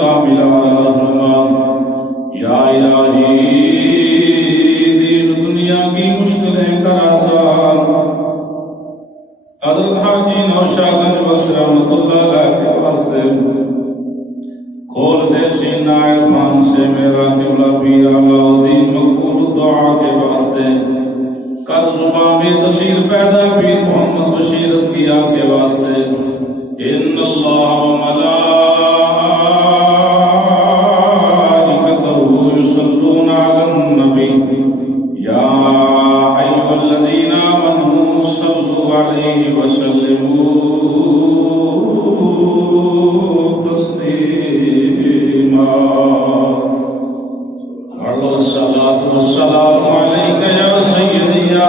کاملا رہنما یا الہی دین دنیا کی مشکلیں کر آسان حضرت حاجی نوشاد گنج بخش رحمۃ اللہ علیہ کے واسطے کھول دے سینہ عرفان سے میرا قبلہ پیر علاء الدین مقبول دعا کے واسطے کر زبان میں تصیر پیدا پیر محمد بشیر کیا کے واسطے ان اللہ و ملائکتہ یصلون علی النبی یا ایھا الذین آمنوا صلوا علیہ وسلموا تسلیما الصلاۃ والسلام علیک یا سیدی یا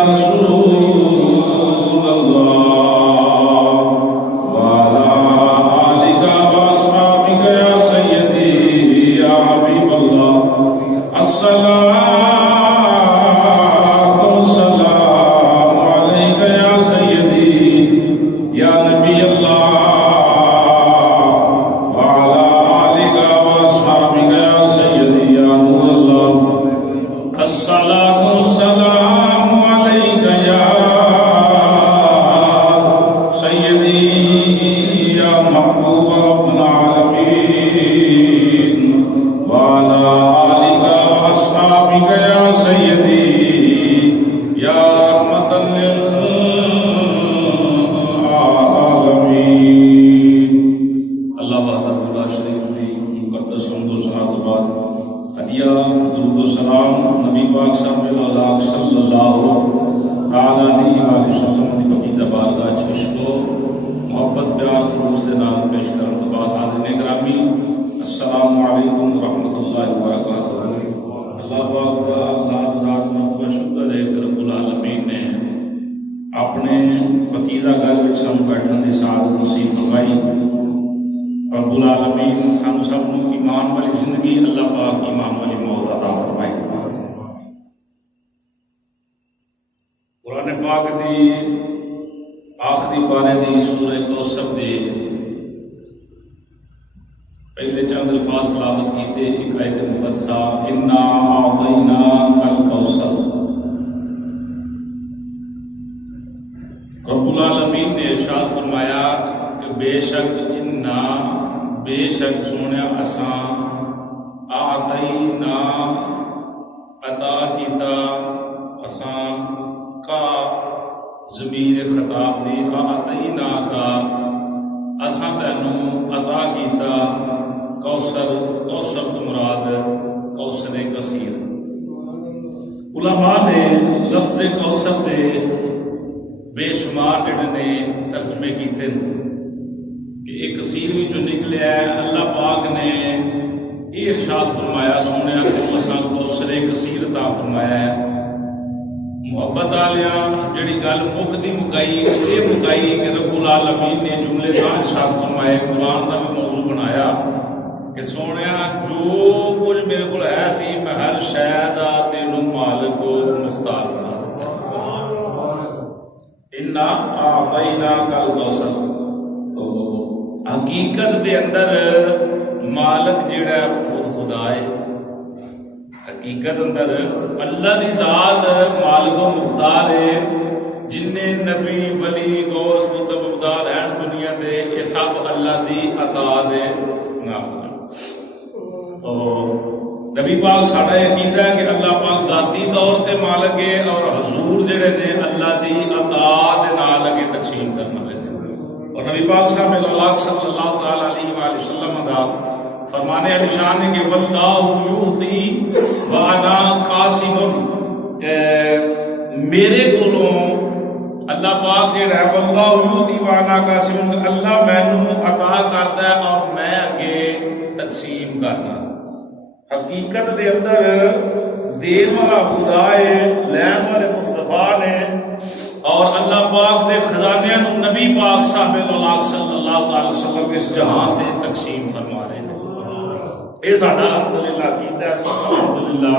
رسول اللہ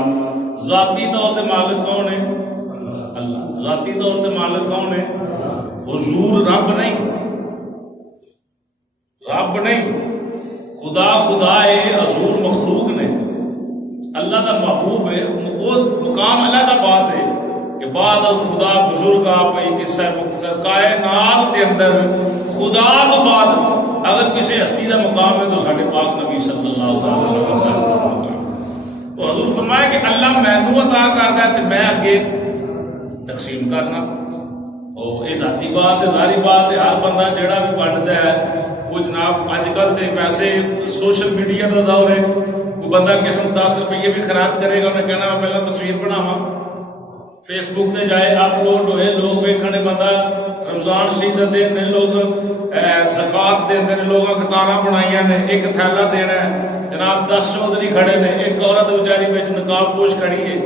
ذاتی طور تے مالک کون ہے؟ اللہ. ذاتی طور تے مالک کون ہے؟ حضور رب نہیں، رب نہیں، خدا خدا ہے، اللہ دا محبوب ہے، وہ مقام علیحدہ بات ہے کہ بعد از خدا بزرگ آپ قصہ مختصر کائنات کے اندر خدا تو بعد اگر کسی ہستی کا مقام ہے تو سارے پاک نبی صلی اللہ علیہ وسلم کا مقام ہے۔ تو حضور فرمایا کہ اللہ مینو عطا کرتا ہے تو میں اگے تقسیم کرنا، اور یہ ذاتی بات ہے، ظاہری بات ہے، ہر بندہ جہاں بھی بنتا ہے وہ جناب اج کل تو ویسے سوشل میڈیا کا دور ہے، کوئی بندہ کسی کو 10 روپیے بھی خراج کرے گا، انہیں کہنا میں پہلے تصویر بناواں، فیس بک تے جائے اپلوڈ ہوئے، لوگ ویکھنے، بندہ رمضان شریف کا دن نے، لوگ زکات دے نے، لوگ قطاراں بنائیاں نے، ایک تھیلا دینا ہے، جناب 10 چودھری کھڑے نے، ایک عورت بیچاری وچ نقاب پوش کھڑی ہے،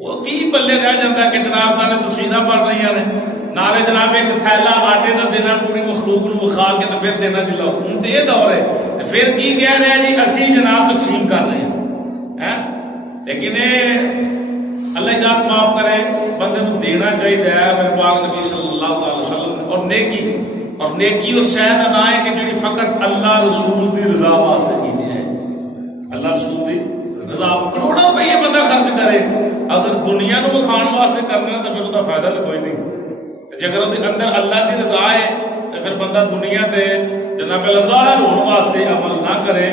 وہ کی بلے رہ جاتا ہے کہ جناب نالے تصویراں بن رہی ہیں نالے جناب ایک تھیلا آٹے کا دینا پوری مخلوق نو کھا کے تو پھر دینا جلاؤ، ہوں تو یہ دور ہے، پھر کی کہہ رہے ہیں جی اسی جناب تقسیم کر رہے ہیں، لیکن اللہ اجازت معاف کرے بندے کو دینا چاہیے میرے پاک نبی صلی اللہ علیہ وسلم، اور نیکی اس شے کا نام ہے کہ جی فقط اللہ رسول دی رضا واسطے چیزیں ہیں، اللہ رسول دی رضا، کروڑوں روپیے بندہ خرچ کرے اگر دنیا نو کھان واسطے کرنا تو پھر اس کا فائدہ تو کوئی نہیں، جگر وہ اندر اللہ دی رضا ہے تو پھر بندہ دنیا تے جناب ظاہر ہونے واسطے عمل نہ کرے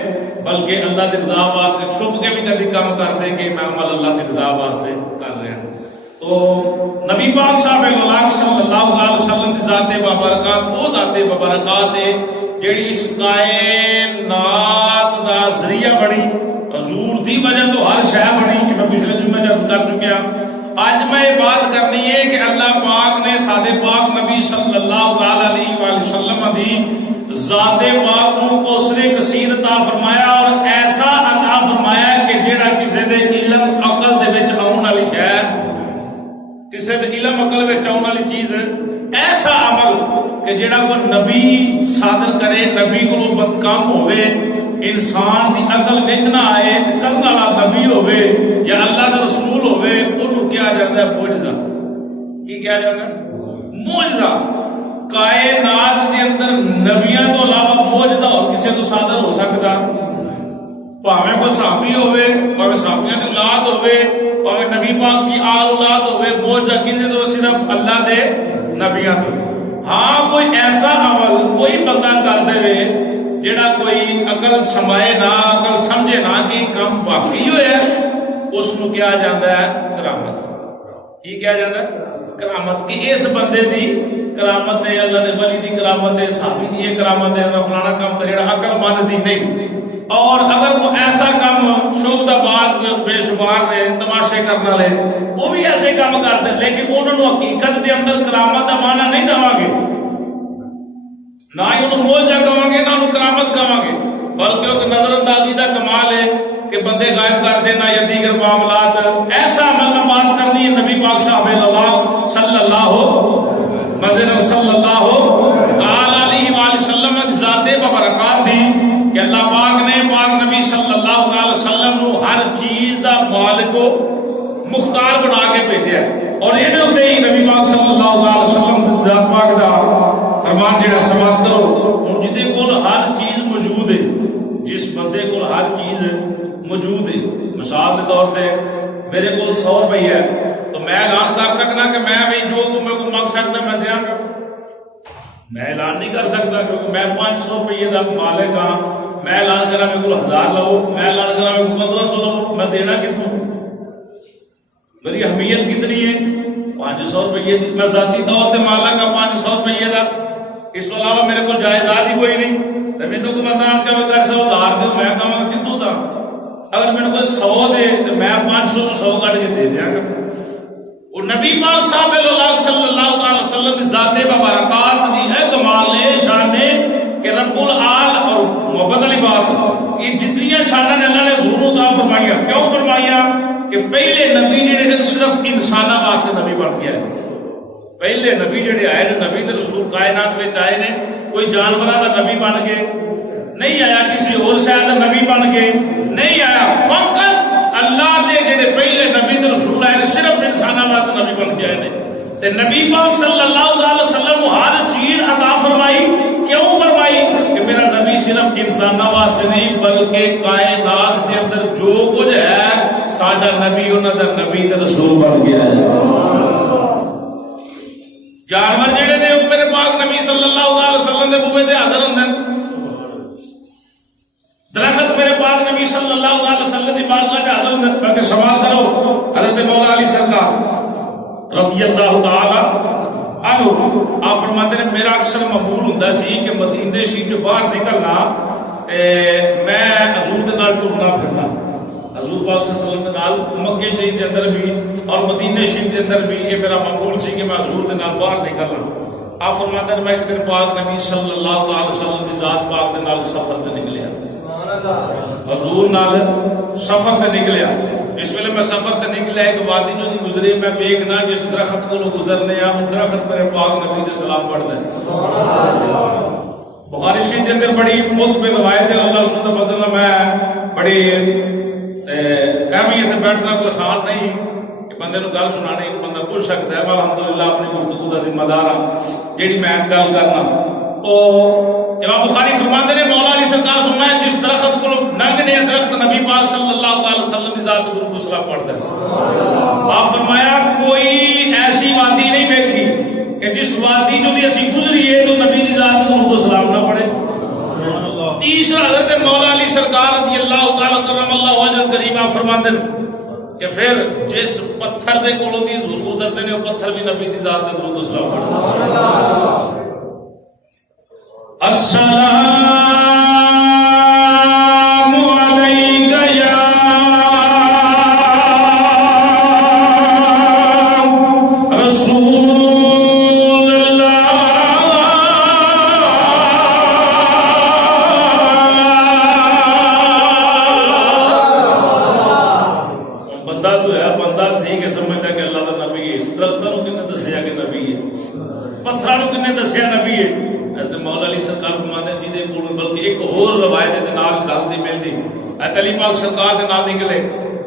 بلکہ اللہ دی رضا واسطے چھپ کے بھی کبھی کام کر دے کہ میں عمل اللہ دی رضا واسطے کر رہا ہوں۔ تو نبی پاک صاحب صلی اللہ علیہ وسلم دی ذات بابرکات وہ ذات بابرکات ہے جیڑی اس کائنات دا ذریعہ بنی، حضور دی وجہ تو ہر شے بنی کہ میں پچھلے جمعے عرض کر چکیا۔ آج میں یہ بات کرنی ہے کہ اللہ پاک نے سادے پاک نبی صلی اللہ علیہ وآلہ وسلم دی ذات پاک کو سرے کثیر عطا فرمایا اور ایسا عطا فرمایا کہ جیڑا کسی دے علم عقل دے وچ آਉਣ والی شے، کسی دے علم عقل وچ آਉਣ والی چیز، ایسا عمل کہ جیڑا وہ نبی صادر کرے، نبی کو کام ہوئے، انسان دی عقل وچ نہ آئے، کرنے والا نبی ہوئے یا اللہ دا رسول ہوئے، انہوں کیا جاتا ہے معجزہ۔ کی کیا جاتا ہے؟ معجزہ۔ کائنات دے اندر نبیوں تو علاوہ معجزہ اور کسی تو صادر ہو سکتا، پاویں کوئی صحابی ہوئے، پاویں صحابیاں دی اولاد ہوئے، پاویں نبی پاک کی آل اولاد ہوئے، معجزہ کسی تو صرف اللہ دے نبیوں تو۔ ہاں کوئی ایسا عمل کوئی بندہ کر دے جڑا کوئی عقل سمائے نہ، عقل سمجھے نہ کہ کام واقعی ہویا ہے، اس کو کیا جاتا ہے کرامت۔ کی کیا جاتا ہے کرامت، کہ اس بندے دی کرامت ہے، اللہ دے ولی دی کرامت ہے، صحابی دی کرامت ہے، فلانا کام کرے جڑا عقل مند دی نہیں۔ اور اگر وہ ایسا کام شوبدہ باز بے شمار نے تماشے کرنے والے وہ بھی ایسے کام کرتے ہیں، لیکن انہوں نے حقیقت دے اندر کرامت کا معنی نہیں دیں گے، نہ ہی انہوں معجزہ کہاں گے، نہ انہوں کرامت کہاں گے، بلکہ وہ نظر اندازی کا کمال ہے کہ بندے غائب کر دینا یا دیگر معاملات۔ ایسا عمل میں بات کرنی ہے نبی پاک صاحب صلی اللہ علیہ وآلہ وسلم ذات ببرکات دی کہ اللہ پاک نے پاک نبی صلی اللہ علیہ وسلم نو ہر چیز دا مالک و مختار بنا کے بھیجا، اور یہ ہوتے ہی نبی پاک صلی اللہ علیہ وسلم ذات پاک دا فرمان جڑا سماعت کرو، ہن جدے کول ہر چیز موجود ہے، جس بندے کو ہر چیز موجود ہے، مثال کے طور پہ میرے کو 100 روپیہ ہے تو میں اعلان کر سکنا کہ میں بھی جو تم میرے کو مانگ سکتا میں دیا گا، میں اعلان نہیں کر سکتا کیونکہ میں 500 روپیے کا مالک ہاں، میں اعلان کرا میرے کو 1000 لو، میں اعلان کرا میرے کو 1500 لو، میں دینا کتوں، میری اہمیت کتنی ہے 500 روپیے، میں ذاتی طور پہ مالک ہاں 500 روپیے کا، اس کو علاوہ میرے کو جائیداد ہی کوئی نہیں، تو میرے کو بندہ کہ میں کر 1000 دے میں کہاں کتوں دا، اگر میرے کو 100 دے تو میں 500 کو 100 کٹ کے دے دیا گا۔ اور نبی پاک صاحب صلی اللہ علیہ وسلم کی ذات ببرکات دی ہے کمال ہے، شان ہے کہ رب العال اور محبت والی بات، یہ جتنی شانہ نے اللہ نے حضور عطا فرمایا، کیوں فرمایا کہ پہلے نبی جڑے صرف انساناں واسطے نبی بن گیا ہے، پہلے نبی جڑے آئے نے، نبی تے رسول کائنات وچ آئے نے، کوئی جانوراں دا نبی بن کے نہیں آیا، کسی اور شاید نبی بن کے نہیں آیا، فقط اللہ دے جڑے پہلے نبی تے رسول آئے نے صرف انساناں واسطے نبی بن کے آئے نے، تے نبی پاک صلی اللہ علیہ وسلم کو ہر چیز عطا فرمائی، کیوں فرمائی کہ میرا نبی صرف انساناں واسطے نہیں بلکہ کائنات کے اندر جو کچھ ہے نبی انہاں دا نبی تے رسول بن گیا ہے. جانور جڑے نے وہ میرے پاک نبی صلی اللہ علیہ وسلم دے بوئے تے حاضر ہوندے ہیں. درخت میرے پاک نبی صلی اللہ علیہ وسلم دی بارگاہ تے حاضر ہوندے ہیں. بلکہ سوال کرو حضرت مولا علی سرکار رضی اللہ تعالی عنہ آپ فرماتے ہیں میرا اکثر معمول ہوندا سی کہ مدینے شریف کے باہر نکلنا میں حضور دے نال ٹرنا پھرنا. حضور پاک صلی اللہ علیہ وسلم دے نال مکے شریف دے اندر بھی اور مدینے شریف دے اندر بھی یہ میرا معمول سی کہ میں حضور دے نال باہر نکلنا. آپ فرماتے ہیں میں ایک دن پاک نبی صلی اللہ علیہ وسلم دی ذات پاک دے نال سفر تے نکلیا. حضور نال سفر تے نکلیا. اس ویلے میں سفر تے نکلیا ایک وادی جو نہیں گزری میں دیکھنا جس درخت کو گزرنے آ وہ درخت میرے پاک نبی دے سلام پڑھدا ہے. بخاری شریف کے اندر بڑی مطمئن روایت ہے. اللہ سبحانہ و تعالی میں بڑی اہمیت بیٹھنا کوئی آسان نہیں کہ بندے نو گل سنانی ایک بندہ پوچھ سکتا ہے. الحمدللہ اپنی گفتگو کا ذمہ دار ہاں جیڑی میں گل کرنا. امام بخاری فرماتے ہیں مولا علی سرکار فرمایا جس درخت کو ننگنے درخت نبی پاک صلی اللہ علیہ وسلم کی ذات درود و سلام پڑھتا ہے. آپ فرمایا کوئی ایسی وادی نہیں دیکھی کہ جس وادی جو بھی اسی گزری ہے تو نبی کی ذات درود و سلام نہ پڑھے. تیسرا حضرت مولا علی سرکار رضی اللہ تعالی کرم اللہ وجہ کریم آپ فرماتے ہیں کہ پھر جس پتھر دے کولوں دی گزرتے نے وہ پتھر بھی نبی دی ذات دے درود و سلام پڑھتا. السلام علیکہ یا رسول علی پاک سرکار دے نال نکلے.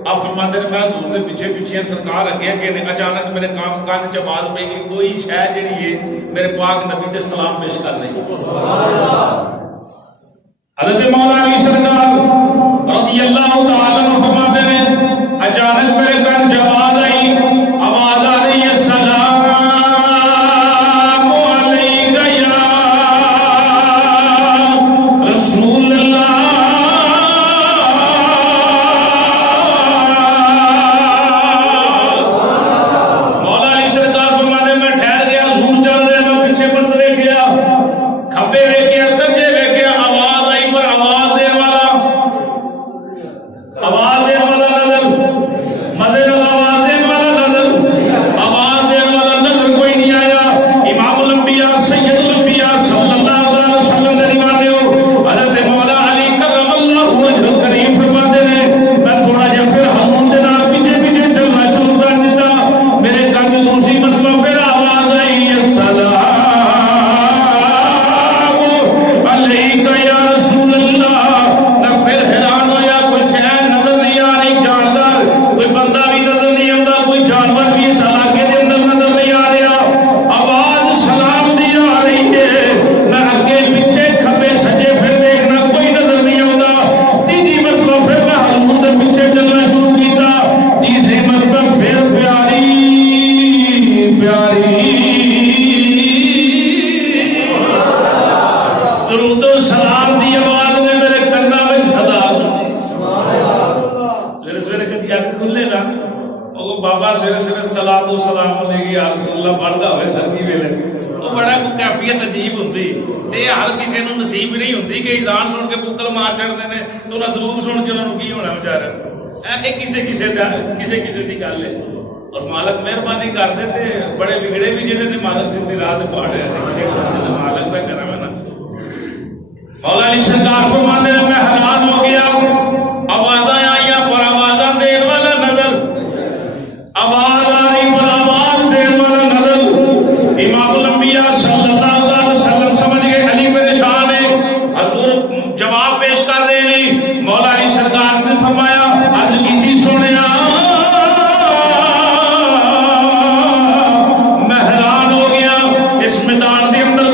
آپ فرماتے ہیں میں حضور دے پیچھے پیچھے سرکار اگے اگے نے اچانک میرے کان چ آواز پئی کہ کوئی شے جڑی ہے میرے پاک نبی دے سلام پیش کر رہی. حضرت مولا علی سرکار رضی اللہ تعالی عنہ فرماتے ہیں اچانک میرے کان چ آواز آئی آ رہی ہے سلام علیکہ یا رسول اللہ. اور مالک مہربانی کر دے تے بڑے بگڑے بھی جنہوں نے مالک سے رات پاڑے مالک کا کرم ہے نا. مولا علی سرکار فرماتے ہیں میں حیران ہو گیا آوازاں آئیاں پر آوازاں دین والا نظر آواز آئی پر آواز دین والا نظر. امام الانبیاء صلی اللہ علیہ وسلم سمجھ گئے علی پریشان ہے. حضور جواب پیش کر رہے نہیں. مولا علی سرکار نے فرمایا آج کی سنیا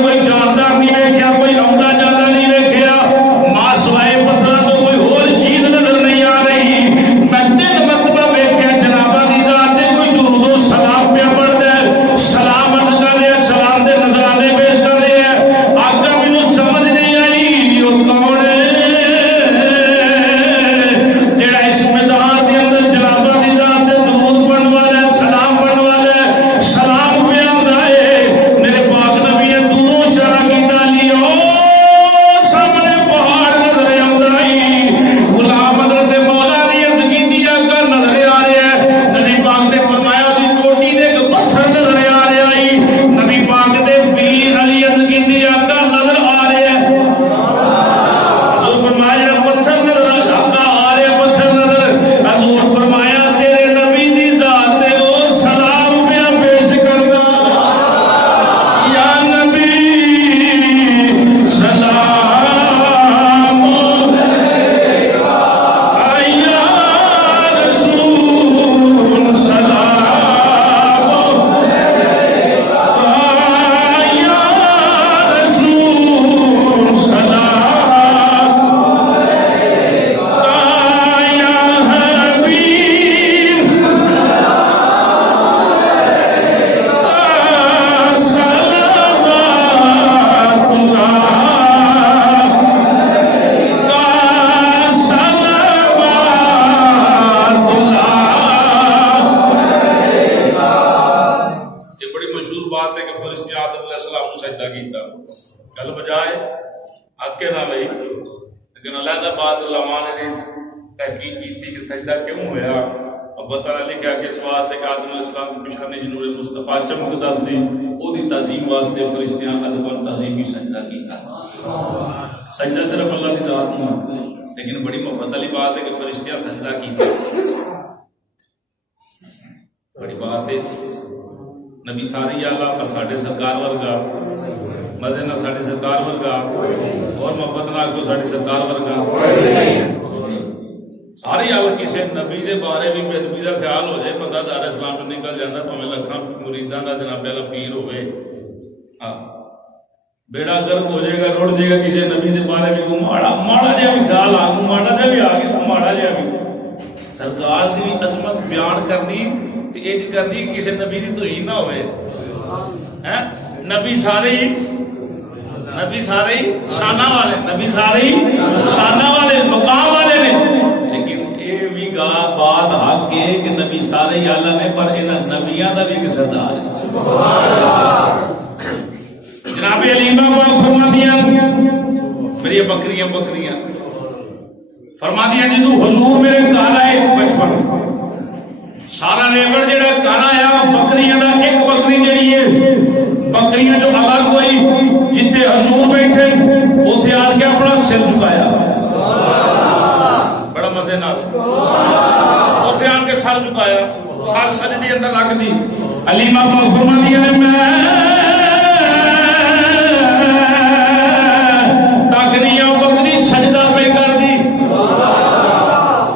کوئی جاندار نہیں ویکھیا کوئی آمدا جاتا نہیں ویکھیا ماں سوائے پتھر تو کوئی ہور بعد علماء نے تحقیق کی تھی کہ سجدہ کیوں ہوا، اب بتانا لکھا کہ اس واسطے کہ آدم علیہ السلام کی پیشانی نور مصطفیٰ چمک دس دی وہ دی تعظیم واسطے فرشتیاں ادب تعظیمی سجدہ کیتا. سجدہ صرف اللہ کی ذات میں، لیکن بڑی محبت والی بات ہے کہ فرشتیاں سجدہ کیتا. بڑی بات ہے. نبی سارے یا اللہ پر ساڈے سرکار ورگا مدد نال ساڈے سرکار ورگا اور محبت نال کو ساڈے سرکار ورگا سارے اگر کسی نبی دے بارے بھی بے ادبی کا خیال ہو جائے بندہ دار اسلام تو نکل جاتا بھاویں لکھاں مریداں دا جناب والا پیر ہوئے. ہاں بیڑا گرک ہو جائے گا رڑ جائے گا کسی نبی دے بارے بھی ماڑا جہا بھی خیال آ ماڑا جہا بھی آ گیا ماڑا جہا بھی سرکار دی عظمت بیان کرنی تے اج کرنی کسی نبی دی توہین نہ ہوئے. نبی سارے ہی شانہ والے نبی سارے ہی شانہ والے مقام والے نے، لیکن یہ بھی بات حق ہے کہ نبی سارے ہی اللہ نے پر انہاں نبیاں دا بھی ایک سردار ہے. جناب علیمہ پاک فرماندیاں میری بکریاں فرماندیاں جدو حضور میرے گھر آئے بچپن سارا ریوڑ جڑا گھر آیا بکریاں دا ایک بکری جڑی ہے بکریاں جو الگ ہوئی جتنے حضور بیٹھے اوتھے آ کے اپنا سر جھکایا بڑا مزے نال اوتھے آ کے سر جھکایا سر سجدے اندر رکھ دی. علیمہ پاک فرماندیاں نے میں بکری سجدہ پہ کر دی.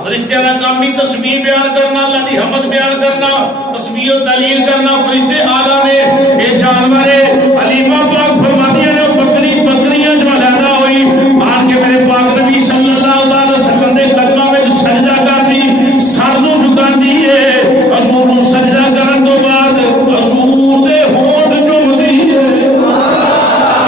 فرشتیاں کا کام ہی تسبیح بیان کرنا اللہ دی حمد بیان کرنا تسبیح و تحلیل کرنا فرشتے اعلیٰ نے یہ جانور علیمہ پاک فرماندیاں نے بکریاں جو علیحدہ ہوئی آن کے میرے پاک نبی صلی اللہ علیہ وسلم دے قدمہ میں سجدہ کر دی سر نو جھکا دی ہے. حضور نو سجدہ کرن تو بعد حضور دے ہونٹ چوم دی ہے.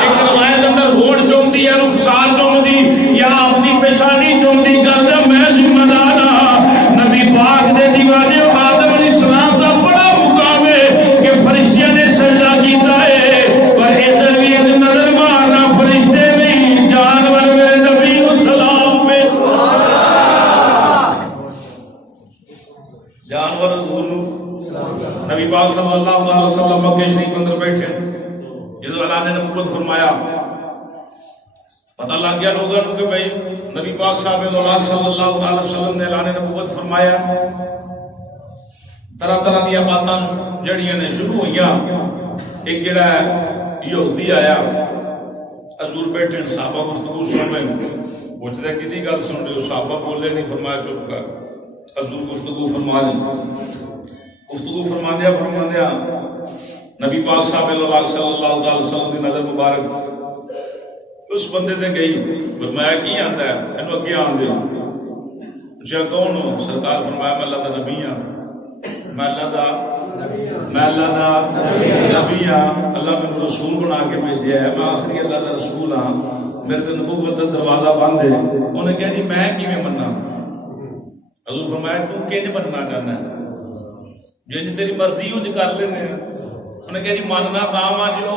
ایک روایت اندر ہونٹ چوم دی ہے رخسار چوم دی یا اپنی پیشانی چوم دی کردا میں ذمہ دار ہاں. نبی پاک دے دیوانے آدم علیہ السلام دا بڑا مقام ہے کہ فرشتیاں نے سجدہ کیتا ہے پر ادھر بھی ایک نظر مارنا فرشتے نہیں جانور میرے نبی کو سلام میں جانور حضور نبی پاک صلی اللہ علیہ وسلم مکہ شریف اندر بیٹھے جدو اللہ نے نبوت فرمایا پتہ لگ گیا لوگوں کو کہ بھائی نبی پاک صاحب صلی اللہ علیہ وسلم نے اعلان نبوت فرمایا. طرح طرح دیا باتاں جڑیاں نے شروع ہوئیاں. ایک جڑا ہے یہودی آیا حضور بیٹھے صحابہ گفتگو سن رہے پوچھتے کدی گل سن رہے ہو صحابہ بولے نہیں فرمایا چپ کر حضور گفتگو فرما دیں. گفتگو فرما دیا نبی پاک صاحب صلی اللہ علیہ وسلم کی نظر مبارک اس بندے نے گئی فرمایا کی آتا ہے انہوں اگے آن دے پوچھا کون ہو سرکار فرمایا میں اللہ دا نبی ہاں میں اللہ دا نبی ہاں اللہ میں رسول بنا کے بھیجا ہے میں آخری اللہ دا رسول ہاں میرے تے نبوت دا دروازہ بند ہے. انہیں کہا جی میں کیویں مننا حضور فرمایا تو کیویں مننا چاہنا ہے جی تیری مرضی ہو جی کر لینے. انہیں کہا جی ماننا تاں جو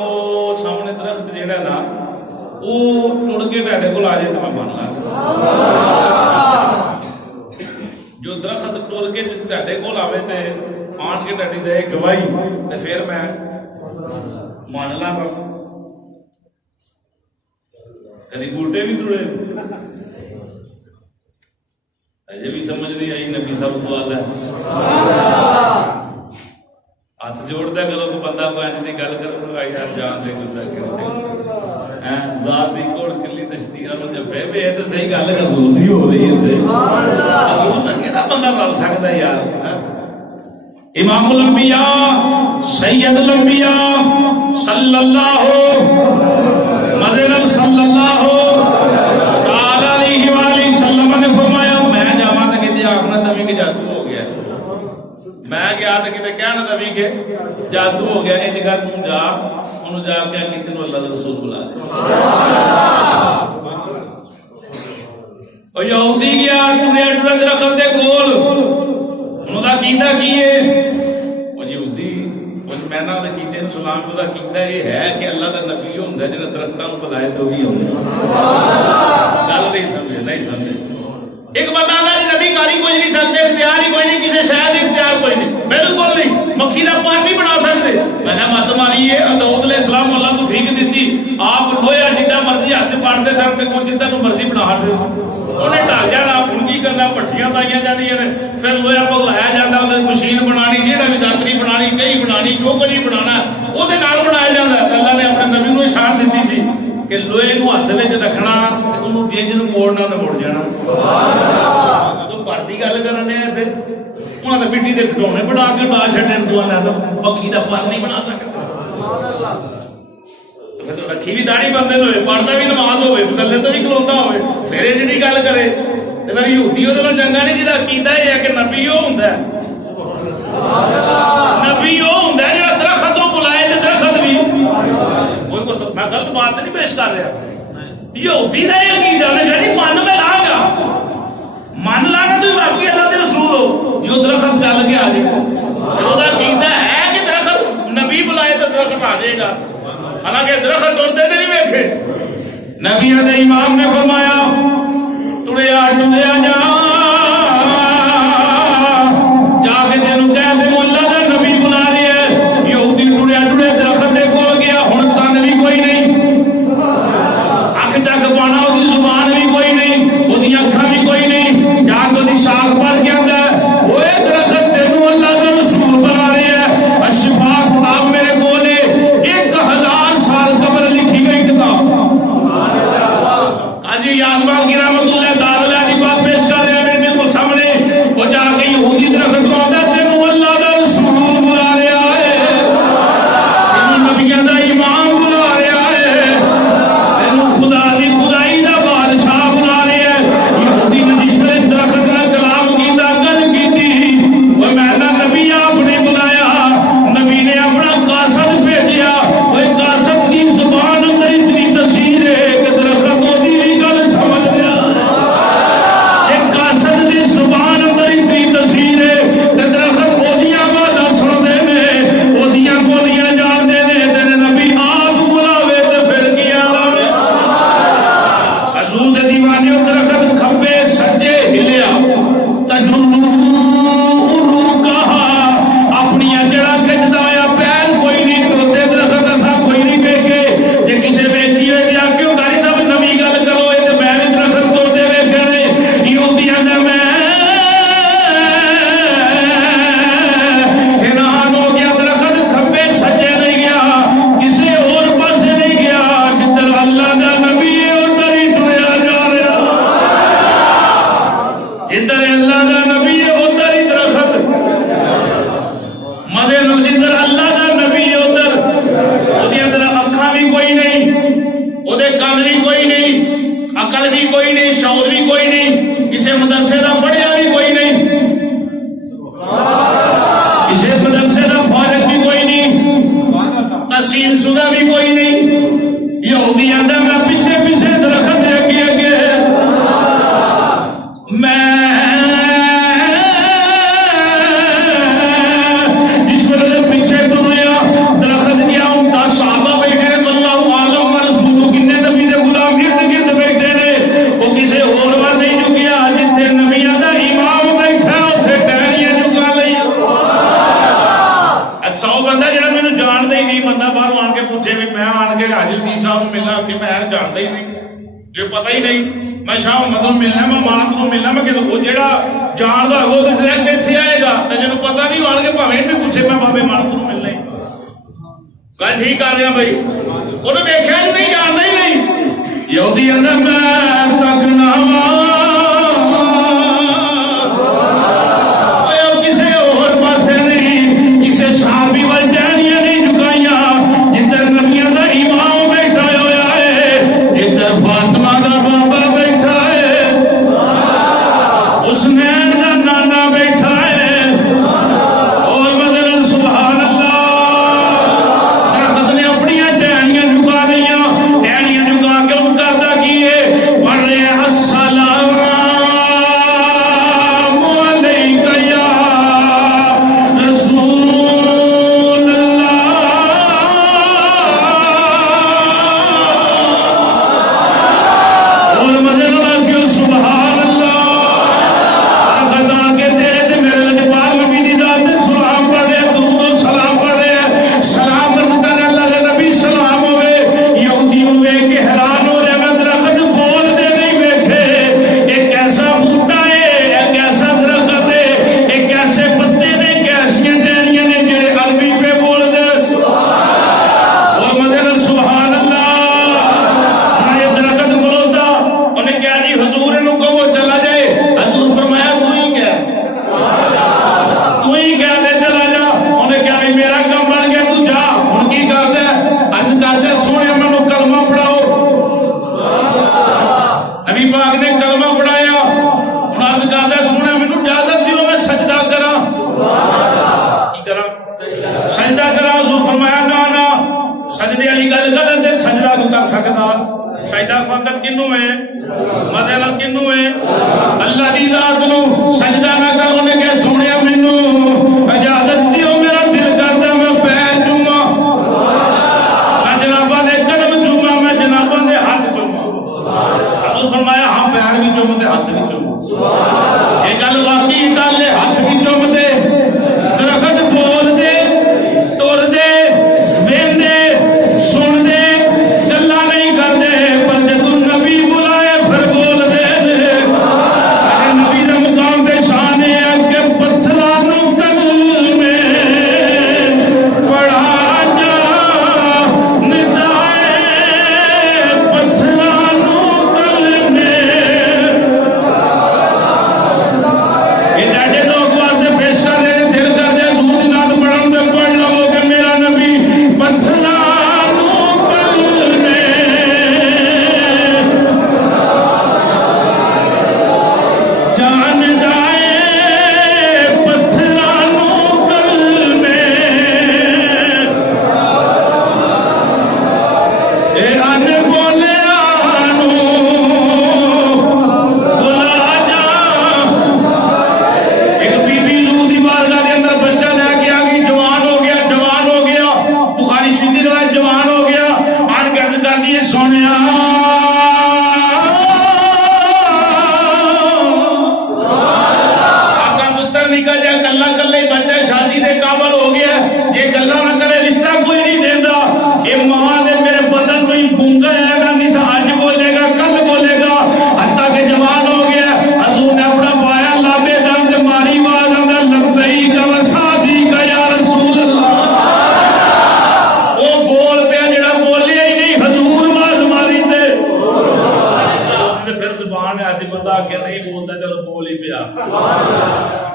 سامنے درخت جیڑا نا وہ ٹر کے ڈاڈے کو آ جائے تو میں مان لا. جو درخت ٹر کے ڈاڈے کو آئے تو آن کے ڈاڈی دے گواہی تو پھر میں مان لا. کدی بوٹے بھی توڑے اجے بھی سمجھ نہیں آئی نبی سب کو آتا ہے. ہاتھ جوڑ دیا کرو کہ بندہ کو ایسی کی گل کرو یار جان دے گزر ذات دی کوڑ کلی تشدیراں نو جب پہ یہ تو صحیح گل ہے حضور دی ہو رہی ہے حضور دا کیڑا بندہ رل سکدا ہے یار. امام الانبیاء سید الانبیاء صلی اللہ صلی اللہ تعالی علیہ وآلہ وسلم نے فرمایا میں جاواں تے کتے آکھنا تمی کہ جادو ہو گیا میں گیا تے کتے کہنا تمی کہ جادو ہو گیا. انج کر تو جا انہوں جا کے کہ تینوں اللہ دا رسول بلا او یہودی گیا ٹریڈ درخت دے کول انہوں دا کیتا کی ہے او یہودی او میں نہ دا کیتے نو سلام کو دا کیتا یہ ہے کہ اللہ دا نبی ہوندا جڑا درختاں نوں بلائے تو ہی ہوندا. گل نہیں سمجھے ایک بندہ آتا ہے نبی کاری کوئی نہیں سکتے، اختیار ہی کوئی نہیں، کسی شاید اختیار کوئی نہیں، بالکل نہیں، مکھی کا پان نہیں بنا سکتے۔ میں نے مت ماری ہے داؤد علیہ السلام اللہ تو فیق دیتی، آپ لویا جتنا مرضی ہاتھ پڑھتے سن تے کوئی جتنا مرضی بنا دے، انہیں ڈال جانا، ہن کی کرنا، پٹھیاں پائیاں جاندیاں نے، پھر لویا پگلایا جاتا، وہ مشین بنانی، جہاں بھی داتری بنانی، کئی بنانی، جو کچھ بنانا وہ بنایا جاتا ہے۔ اللہ نے اپنے نبی کو اشارت دیتی سی کہ لوہے نو ہاتھ وچ رکھنا تے اونوں جنج نو موڑنا تے مڑ جانا۔ تو بھرتی گل کرنے تے انہاں نے مٹی دے کھڈونے بنا کے ڈا چھڈن تو انہاں نے مکھی دا پر نہیں بنا سکتے۔ تو پھر رکھی بھی داڑھی بندے ہوئے، پڑھتا بھی نماز ہوئے، مسلے تے بھی کھلوتا ہوئے، پھر انج دی گل کرے تے پھر یہودی اودے نال چنگا نہیں جہدا عقیدہ یہ ہے کہ نبی وہ ہوندا ہے، نبی وہ ہوندا ہے جہاں درخت نو بلائے تے درخت بھی۔ میں غلط بات نہیں پیش کر رہا، یہودی دا یہ عقیدہ نے کہا من میں لا گا، من لا گا تو واقعی اللہ کے رسول ہو، جو درخت چل کے آ جائے گا، وہ عقیدہ ہے کہ درخت نبی بلائے تو درخت آ جائے گا، حالانکہ درخت ٹرتے نہیں ویکھے۔ نبی دے امام نے فرمایا ٹریا جا جا کے تینوں کہہ دے اللہ دا نبی بلا رہے ہے، یہودی ٹریا درخت دے کول گیا، ہن تن بھی کوئی نہیں، اکھ چک پانا وہ زبان بھی کوئی نہیں، وہ اکھاں بھی کوئی نہیں، جا کے وہ شاخ پڑ کے آتا ہے، وہ درخت تینوں اللہ کا رسول بنا رہے ہیں، اشفا کتاب میرے کول ہے، 1000 سال قبل لکھی گئی کتاب۔ قاضی یعقوب کی رحمت اللہ تعالی کی بات پیش کر رہے ہیں میرے بالکل سامنے، وہ جا کے یہودی درخت کو آتا ہے تینوں اللہ کا رسول بلا رہا ہے، تینوں نبیوں کا امام بلا رہا ہے، تینوں خدا دی خدائی دا بادشاہ بلا رہا ہے۔ یہودی نے جسے درخت کا کلام کیتا گل کیتی، وہ میں نے نبی آپ نے بلایا، نبی نے اپنا قاصد بھیجیا، وہ قاصد کی زبان اندر اتنی تفسیر ہے کہ درخت کو دی گل سمجھ گیا، ایک قاصد کی زبان اندر اتنی تفسیر ہے کہ درخت اودیاں باتاں سنتے ہیں، اودیاں بولیاں جانتے ہیں، تیرے نبی آپ بلاوے تو پھر کیا لاوے۔ حضور دے دیوانے درخت کھبے سجے ہلیا تجربہ کہا اپنی جڑا کھجدا ہوا پیر کوئی نہیں ٹوتے درخت ایسا کوئی نہیں ویکھے، جے کسے ویکھی ہوئے تے آکھیو داری صاحب نویں گل کرو اے تے میں بھی درخت ٹوتے ویکھے نے، یہودیاں دا میں حیران ہو گیا، درخت کھبے سجے نہیں گیا، کسے اور پاسے نہیں گیا، جدھر اللہ دا نبی ہے ادھر ہی ٹریا جا رہا، جدھر اللہ دا نبی ہے ادھر ہی درخت مدے لو، جدھر اللہ دا نبی ہے ادھر وہ اندر اکھاں بھی کوئی نہیں، وہ کن بھی کوئی نہیں، عقل بھی کوئی نہیں، شعور بھی کوئی نہیں، کسی مدرسے کا پڑھیا بھی کوئی نہیں، کسی مدرسے کا فارغ بھی کوئی نہیں، تحصیل شدہ بھی کوئی نہیں، یہودی آندا میں پیچھے پیچھے درخت اگے اگے میں پیچھے ٹریا، درخت گیا ہوں، 10 صحابہ بیٹھے نے، اللہ عالم و رسول کنے نبی دے غلام گرد گرد بیٹھے نے، وہ کسی اور وال نہیں جھکیا، جتنے نبیوں دا امام بیٹھا اتنے ٹہنیاں جھکا لئی۔ اچھا وہ بندہ جڑا مینوں جاندا ہی نہیں، بندہ باہر آن کے پوچھے بھی میں آن کے حاجی الدین صاحب ملنا کہ میں جانتا ہی نہیں، جو پتہ ہی نہیں، میں شاہ محمد کو ملنا، میں مانت کو ملنا، میں کہ وہ جڑا جاندا ہے وہ تو ڈائریکٹ ایتھے آئے گا، تے جنوں پتہ نہیں آن کے بھاویں بھی پوچھے میں بابے مانت کو ملنا ہی گل ٹھیک کر رہا بھائی، انہیں ویکھیا ہی نہیں، جاندا ہی نہیں، یہودی اندر میں تک نہ کسی اور پاسے نہیں، کسی صحابی وال ٹہنیاں نہیں جھکائیاں، جدھر نبیوں دا امام بیٹھا ہوا ہے، جدھر فاطمہ دا بابا بیٹھا ہے، حسنین دا نانا بیٹھا ہے، اور مدر سبحان اللہ، درخت نے اپنی ٹہنیاں جھکا دیا، ٹہنیاں جھکا کے ان کرتا کیے پڑھ رہے الصلاۃ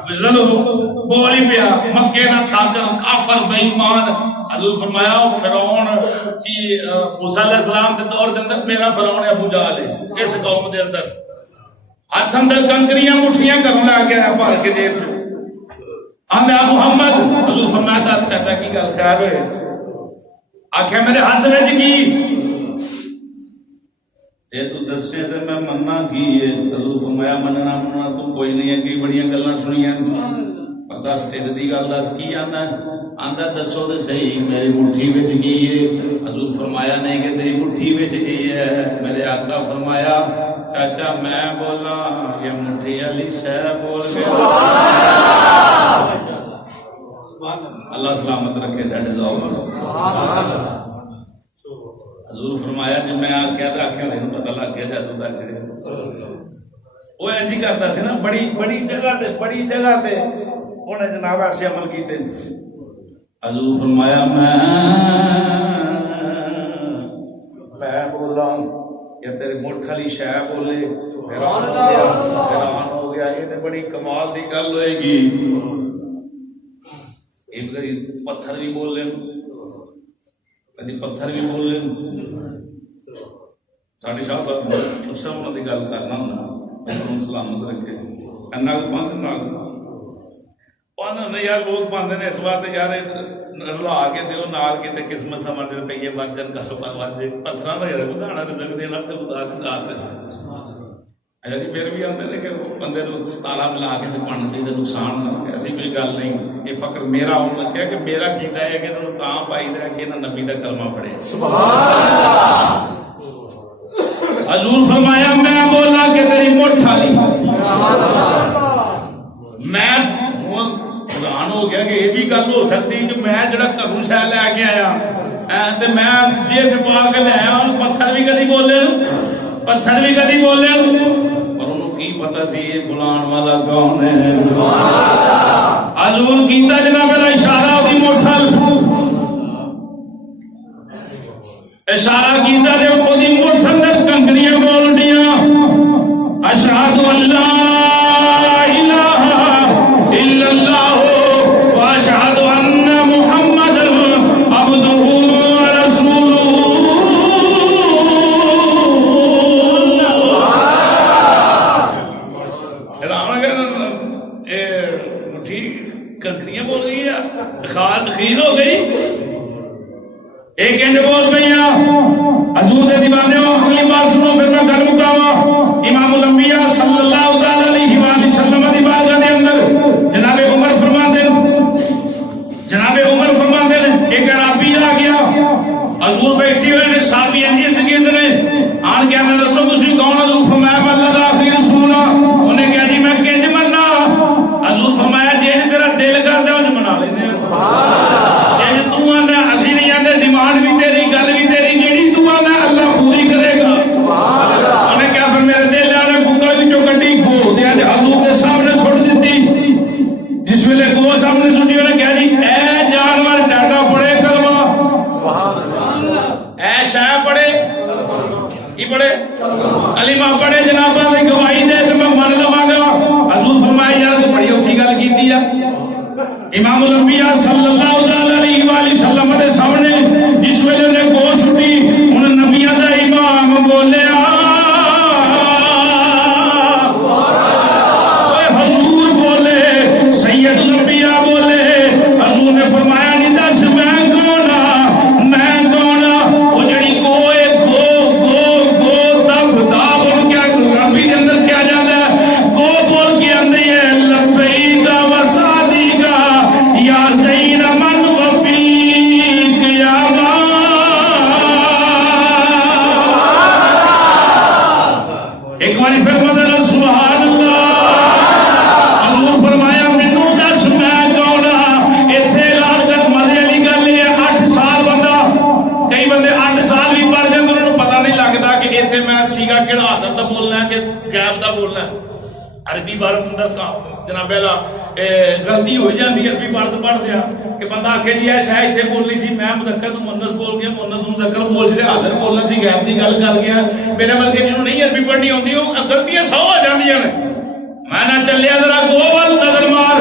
بول ہی پیا مکے نہ ٹھاکر کافر بے ایمان. حضور فرمایا فرعون موسیٰ علیہ السلام کے دور کے اندر میرا فرعون ابو جہل ہے اس قوم کے اندر ہاتھ اندر کنکریاں مٹھیاں کرنے لگ گیا بھر کے جیب آندا محمد. حضور فرمایا دس چاچا کی گل خیر ہوئے آخیا میرے ہاتھ وچ کی یہ تو دسے تے میں مننا کی ہے. حضور فرمایا مننا مننا تو کوئی نہیں ہے کہ بڑیاں گلاں سنیاں پر دس ٹھڈ دی گل دس کی آندا آندا دسو تے صحیح میری مٹھی وچ کی ہے. حضور فرمایا نہیں کہ تیری مٹھی وچ کی ہے. میرے آقا فرمایا چاچا میں بولا یہ مٹھی والی شے بول گیا. اللہ سلامت رکھے ڈاڈے صاحب. حضور فرمایا جب میں آخیا تو آخیا نہیں پتا لگ گیا جادو کا چڑیا وہ ایجی کرتا سی نا بڑی جگہ تے انہیں جناب ایسے عمل کیتے. حضور فرمایا میں بولا یا تیرے مٹھ والی شے بولے حیران ہو گیا یہ تو بڑی کمال دی گل ہوئے گی. پتھر بھی بول لیں کدی پتھر بھی بول لیں. ساڈے شاہ صاحب اکثر انہوں کی گل کرنا ہونا سلامت رکھے نگ پاند یار لوگ پاندے نے اس بات یار رلا کے دیو نال کے قسمت سمجھ روپیے بن جان کاروبار بن جائے پتھر کا یار ودھانا رزق دینا تو خدا کی ذات ہے جی. پھر بھی آتے ہیں کہ بندے کو ستارہ ملا کے پڑھنا چاہیے نقصان نہ ایسی کوئی گل نہیں. یہ فقر میرا ہونے لگا کہ میرا کیتا ہے کہ انہوں نے کام پائی ہے کہ انہوں نبی کا کلمہ پڑھے. حضور فرمایا میں بولا کہ تیری مٹھ والی میں حیران ہو گیا کہ یہ بھی گل ہو سکتی کہ میں جڑا گھروں شہ لے کے آیا تے میں جیب پا کے لے آیا پتھر بھی کدی بولے پر انہوں کی پتہ سی یہ بلان والا کون ہے. حضور کیتا جناب میرا اشارہ ہوئی موٹھل اشارہ کیتا دے وہ موٹھل در کنکریاں بول دیا اشہد ان لا الہ الا اللہ واشہد ان محمد عبدہ ورسولہ. کنکریاں بول گئی خیر ہو گئی ایک انج بول گئی. حضور دے دیوانے ہو اگلی بات سنو پھر میں گھر مکاوا. امام الانبیاء صلی اللہ علیہ وآلہ وسلم دی بارگاہ دے اندر جناب عمر فرماندے نے ایک عربی آ گیا. حضور بیٹھے ہوئے نے صحابی ارد گرد نے آن کے اندر دسو تسی کون. حضور فرمایا میں اللہ دا آخری رسول ہوں. انہیں کہا جی میں کنج مرنا. حضور فرمایا جی تیرا دل کردا انج منا لینے جی تو آنا اسی نہیں آتے ڈیمانڈ بھی تیری گل بھی تیری جیڑی تو آنا اللہ پوری کرے گا. انہیں کیا پھر میرے دل آنے بکا بھی جو کٹی کھو دیا حضور کے سامنے سٹ دیتی. جس ویلے کو سامنے سٹی انہیں کہا جی اے جانور ڈاٹا پڑے کلمہ اے شاہ پڑے کی پڑے کلمہ پڑے جناب میں گواہی دے تو میں مان لواں گا. حضور فرمایا یار تو بڑی اچھی گل کیتی ہے. امام الانبیاء صلی اللہ علیہ وآلہ وسلم کے سامنے جس ویلے نے گو سٹی انہیں نبیوں کا امام بولیا حضور بولے سید الانبیاء بولے. حضور نے فرمایا نہیں دس میں کون وہ جڑی گو تب تاب کیا ربی کے اندر کیا جاتا ہے گو بول کے اندر ہے لبیک وسعدیک یا زین من وفیق یا ایک باری پھر مدر سبحان اللہ. حضور فرمایا مینو دس میں کون. اتنے لال کر مزے والی گل ہے 8 سال بندہ کئی بندے 8 سال بھی پڑھ جاتے انہوں نے پتا نہیں لگتا کہ اتنے میں سیگا کہڑا حاضر دا بولنا ہے کہ غائب دا بولنا ہے. عربی بارت اندر جناب غلطی ہو جاتی ہے عربی بارت پڑھ دیا کہ بندہ آخے جی ہے شاید اتنے بولنی سی میں مذکر تو مونس بول گیا مونس مذکر بول چلے حاضر بولنا سی غائب کی گل کر گیا. میرے بلکہ جنہوں نہیں عربی پڑھنی آتی وہ غلطیاں 100 ہو جاتی ہیں. میں نہ چلیا ذرا گو وال نظر مار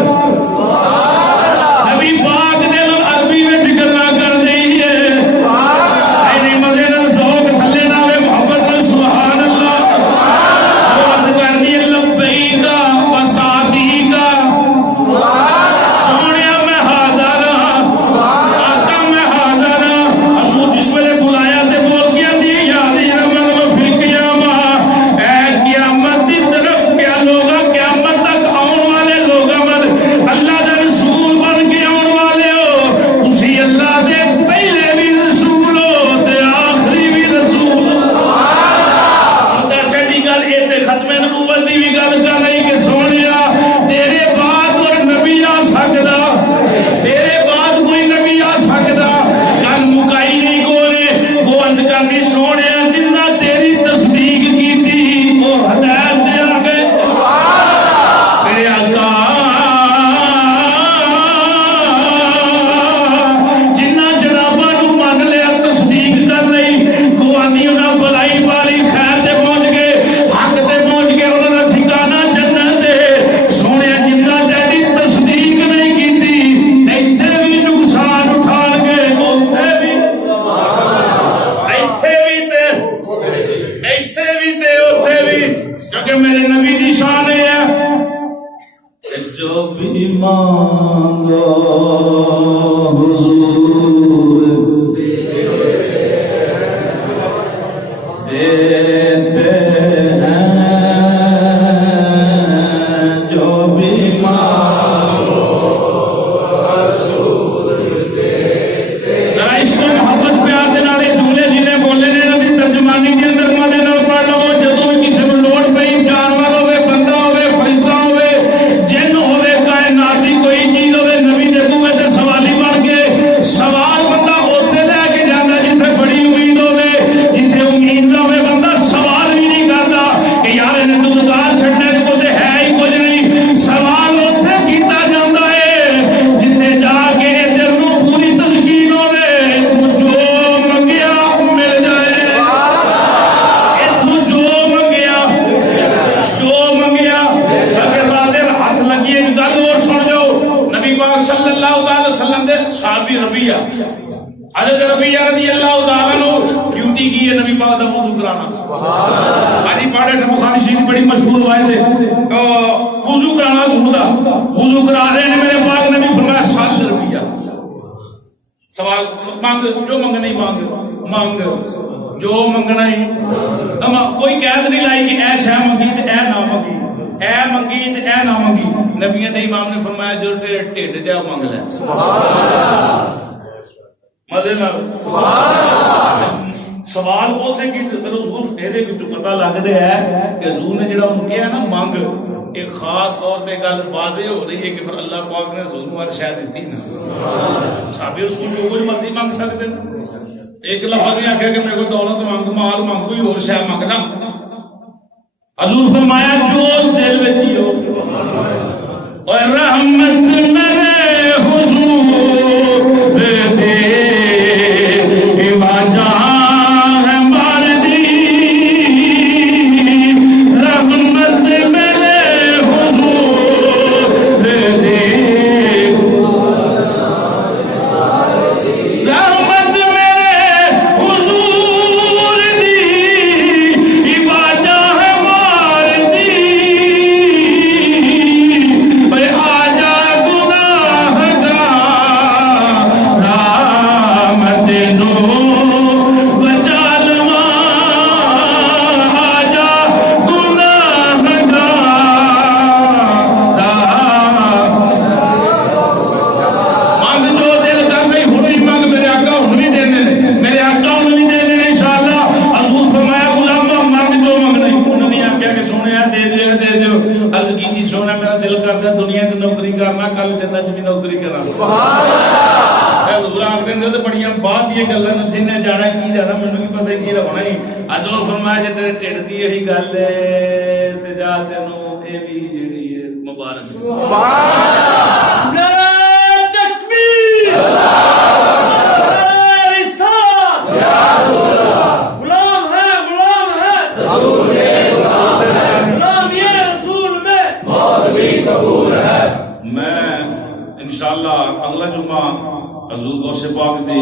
جو بھی مانگو حضور دیتے ہیں، جو بھی مانگو حضور دیتے ہیں۔ ذرا عشق و محبت پیار دے نال جملے جنہیں بولے نے انہاں دی ترجمانی دے اندر مدے نال پڑھ لو۔ جدوں بھی کسی نوں لوڑ پئی، جانور ہوے، بندہ ہوے، فرشتہ ہوے، جن ہوے، کائنات دی کوئی چیز ہوے، نبی دے بوئے تے سوالی بن کے سوال بندہ اوتھے لے کے جاندا جتھے بڑی امید ہوے، جتھے امید نہ ہوے بندہ سوال بھی نہیں کردا کہ یار نے دودھدار چھڈنے دے کوئی ہے ہی کچھ نہیں۔ سوال اوتھے کیتا جاندا ہے جتھے جا کے دل نوں پوری تسکین ہوے، تو جو منگیا مل جائے، ایتھوں جو منگیا اگر راضر ہاتھ لگی ایک گل اور سن لو، نبی پاک صلی اللہ علیہ وسلم دے صحابی ربیہ حضرت ربیہ رضی اللہ تعالیٰ عنہ ڈیوٹی کی ہے نبی پاک دا وضو کرانا۔ آجی پاڑے سے بخاری شریف بڑی مشہور روایت ہے، وضو کرانا ضرور دا، وضو کرا رہے ہیں میرے پاک نبی فرمایا سال ربیہ سوال مانگ، جو منگنا ہی مانگ جو منگنا ہی، اما کوئی قید نہیں لائی کہ اے شے منگی تے اے نہ منگی، اے منگی تے اے نہ منگی۔ نبیوں دے امام نے فرمایا جو تیرے ٹھڈ چ منگ لے، مزے نال سوال اوتھے کی پھر حضور دے وچ پتہ لگدا ہے کہ حضور نے جڑا ان کہیا نا منگ، ایک خاص طور تے گل واضح ہو رہی ہے کہ پھر اللہ پاک نے حضور نوں ہر شے دتی نا۔ صحابی رسول جو کوئی مرضی منگ سکدے ہیں، ایک لفظ نہیں آکھیا کہ میرے کو دولت مانگ، مال مانگ، کوئی اور شے منگنا۔ حضور فرمایا جو دل وچ ہی ہو، اور رحمت میرے حضور دے جہاں ہے ماردی، رحمت میرے حضور دے، رحمت میرے حضور دی عبادہ ہے ماردی، اے آجا گناہ گار رحمت نو دنیا کی نوکری کرنا، کل جنت بھی نوکری کرنا۔ حضور آخر دے بڑیاں بات یہ گلاں جنہیں جانا کی جانا مینوں کی پتہ کی ہونا ہی۔ حضور فرمایا جے تیرے ٹھڈ دی یہی گل ہے تے جا تینوں اے بھی جڑی ہے مبارک سبحان نعرہ تکبیر، نعرہ رسالت، یا رسول اللہ، غلام ہے رسول غلام یہ رسول میں بہت بھی قبول ہے۔ میں انشاءاللہ اگلا جمعہ حضور غوث پاک دی